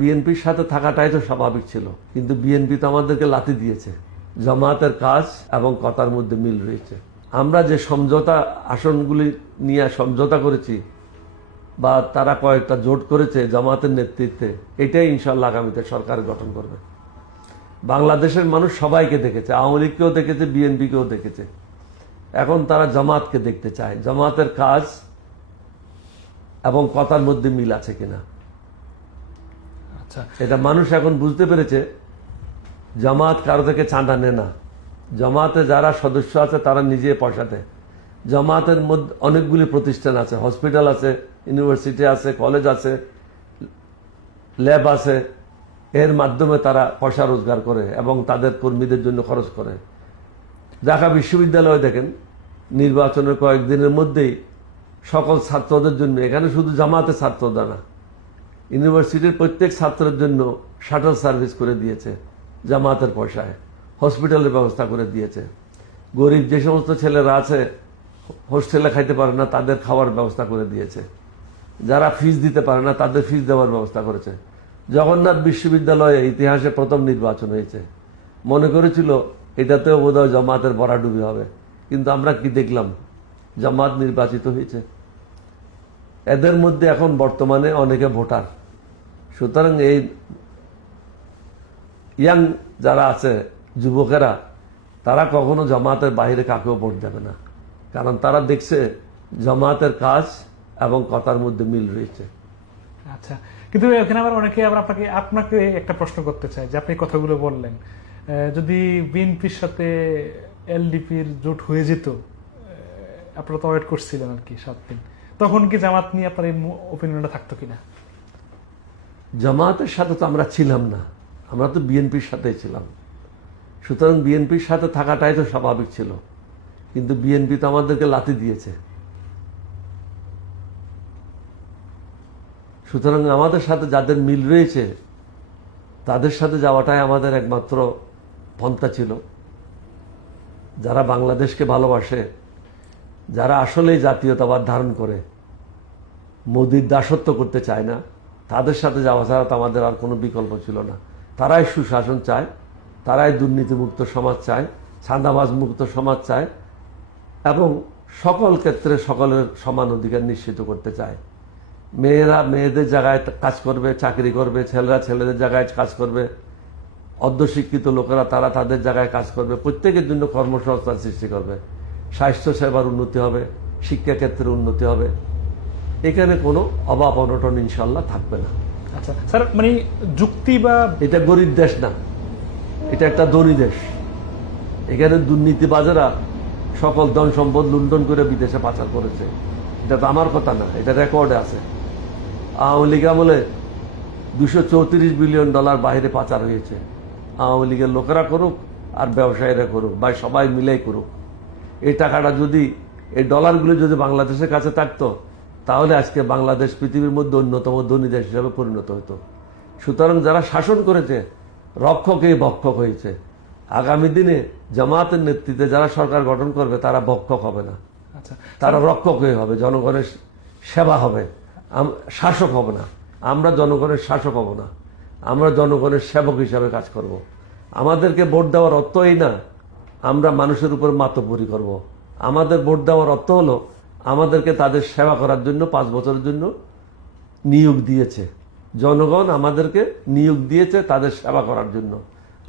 বিএনপির সাথে থাকাটাই তো স্বাভাবিক ছিল, কিন্তু বিএনপি তো আমাদেরকে লাথি দিয়েছে। জামাতের কাজ এবং কথার মধ্যে মিল রয়েছে। আমরা যে সমঝোতা আসনগুলি নিয়ে সমঝোতা করেছি বা তারা কয়েকটা জোট করেছে জামাতের নেতৃত্বে, এটাই ইনশাল্লাহ আগামীতে সরকার গঠন করবে। বাংলাদেশের মানুষ সবাইকে দেখেছে, আওয়ামী লীগকেও দেখেছে, বিএনপিকেও দেখেছে। এখন তারা জামাতকে দেখতে চায়, জামাতের কাজ এবং কথার মধ্যে মিল আছে কিনা। এটা মানুষ এখন বুঝতে পেরেছে। জামাত কারো থেকে চাঁদা নেয় না। জামাতে যারা সদস্য আছে তারা নিজে পয়সা দেয়। জামাতের মধ্যে অনেকগুলি প্রতিষ্ঠান আছে, হসপিটাল আছে, ইউনিভার্সিটি আছে, কলেজ আছে, ল্যাব আছে। এর মাধ্যমে তারা পয়সা রোজগার করে এবং তাদের কর্মীদের জন্য খরচ করে। ঢাকা বিশ্ববিদ্যালয়ে দেখেন, নির্বাচনের কয়েকদিনের মধ্যেই সকল ছাত্রদের জন্য, এখানে শুধু জামাতের ছাত্ররা না, ইউনিভার্সিটির প্রত্যেক ছাত্রের জন্য শাটল সার্ভিস করে দিয়েছে জামাতের পয়সায়। হসপিটালের ব্যবস্থা করে দিয়েছে। গরিব যে সমস্ত ছেলেরা আছে হোস্টেলে খাইতে পারে না, তাদের খাওয়ার ব্যবস্থা করে দিয়েছে। যারা ফিস দিতে পারে না তাদের ফিস দেওয়ার ব্যবস্থা করেছে। জগন্নাথ বিশ্ববিদ্যালয়ে ইতিহাসে প্রথম নির্বাচন হয়েছে। মনে করেছিল এটাতেও বোধহয় জামাতের ভরাডুবি হবে, কিন্তু আমরা কি দেখলাম, জামাত নির্বাচিত হয়েছে। এদের মধ্যে এখন বর্তমানে অনেকে ভোটার। সুতরাং এই ইয়াং যারা আছে, যুবকেরা, তারা কখনো জামাতের বাইরে কাকেও ভোট দেবে না, কারণ তারা দেখছে জামাতের কাজ এবং কথার মধ্যে মিল রয়েছে। আচ্ছা, কিন্তু এখানে আবার অনেকে আবার আপনাকে একটা প্রশ্ন করতে চায় যে আপনি কথাগুলো বললেন, যদি বিএনপির সাথে এলডিপির জোট হয়ে যেত, আপনারা তো ওয়েট করছিলেন আর কি 7 দিন, তখন কি জামাত নিয়ে আপনার এই ওপিনিয়নটা থাকতো কিনা? জামাতের সাথে তো আমরা ছিলাম না, আমরা তো বিএনপির সাথেই ছিলাম। সুতরাং বিএনপির সাথে থাকাটাই তো স্বাভাবিক ছিল, কিন্তু বিএনপি তো আমাদেরকে লাথি দিয়েছে। সুতরাং আমাদের সাথে যাদের মিল রয়েছে তাদের সাথে যাওয়াটাই আমাদের একমাত্র পন্থা ছিল। যারা বাংলাদেশকে ভালোবাসে, যারা আসলেই জাতীয়তাবাদ ধারণ করে, মোদির দাসত্ব করতে চায় না, তাদের সাথে যাওয়া ছাড়া তো আমাদের আর কোনো বিকল্প ছিল না। তারাই সুশাসন চায়, তারাই দুর্নীতিমুক্ত সমাজ চায়, চাঁদাবাজ মুক্ত সমাজ চায় এবং সকল ক্ষেত্রে সকলের সমান অধিকার নিশ্চিত করতে চায়। মেয়েরা মেয়েদের জায়গায় কাজ করবে, চাকরি করবে, ছেলেরা ছেলেদের জায়গায় কাজ করবে, অর্ধশিক্ষিত লোকেরা তারা তাদের জায়গায় কাজ করবে, প্রত্যেকের জন্য কর্মসংস্থান সৃষ্টি করবে, স্বাস্থ্য সেবার উন্নতি হবে, শিক্ষাক্ষেত্রে উন্নতি হবে। এখানে কোনো অভাব অনটন ইনশাল্লাহ থাকবে না। আচ্ছা স্যার, মানে যুক্তি বা এটা গরিব দেশ না, এটা একটা ধনী দেশ। এখানে দুর্নীতিবাজেরা সকল ধন সম্পদ লুণ্ঠন করে বিদেশে পাচার করেছে। এটা তো আমার কথা না, এটা রেকর্ডে আছে। আওয়ামী লীগ আমলে $234 বিলিয়ন বাইরে পাচার হয়েছে। আওয়ামী লীগের লোকেরা করুক আর ব্যবসায়ীরা করুক বা সবাই মিলেই করুক, এই টাকাটা যদি, এই ডলারগুলো যদি বাংলাদেশের কাছে থাকতো, তাহলে আজকে বাংলাদেশ পৃথিবীর মধ্যে অন্যতম ধনী দেশ হিসাবে পরিণত হতো। সুতরাং যারা শাসন করেছে রক্ষকেই ভক্ষক হয়েছে। আগামী দিনে জামাতের নেতৃত্বে যারা সরকার গঠন করবে তারা ভক্ষক হবে না, তারা রক্ষক হয়ে হবে, জনগণের সেবা হবে, শাসক হবে না। আমরা জনগণের শাসক হব না, আমরা জনগণের সেবক হিসাবে কাজ করব। আমাদেরকে ভোট দেওয়ার অর্থই না আমরা মানুষের উপর মাতব্বরি করব। আমাদের ভোট দেওয়ার অর্থ হলো আমাদেরকে তাদের সেবা করার জন্য 5 বছরের জন্য নিয়োগ দিয়েছে। জনগণ আমাদেরকে নিয়োগ দিয়েছে তাদের সেবা করার জন্য।